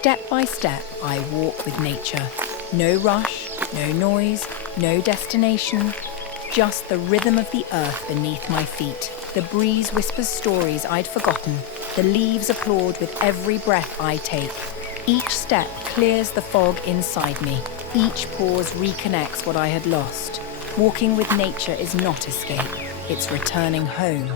Step by step, I walk with nature. No rush, no noise, no destination. Just the rhythm of the earth beneath my feet. The breeze whispers stories I'd forgotten. The leaves applaud with every breath I take. Each step clears the fog inside me. Each pause reconnects what I had lost. Walking with nature is not escape, it's returning home.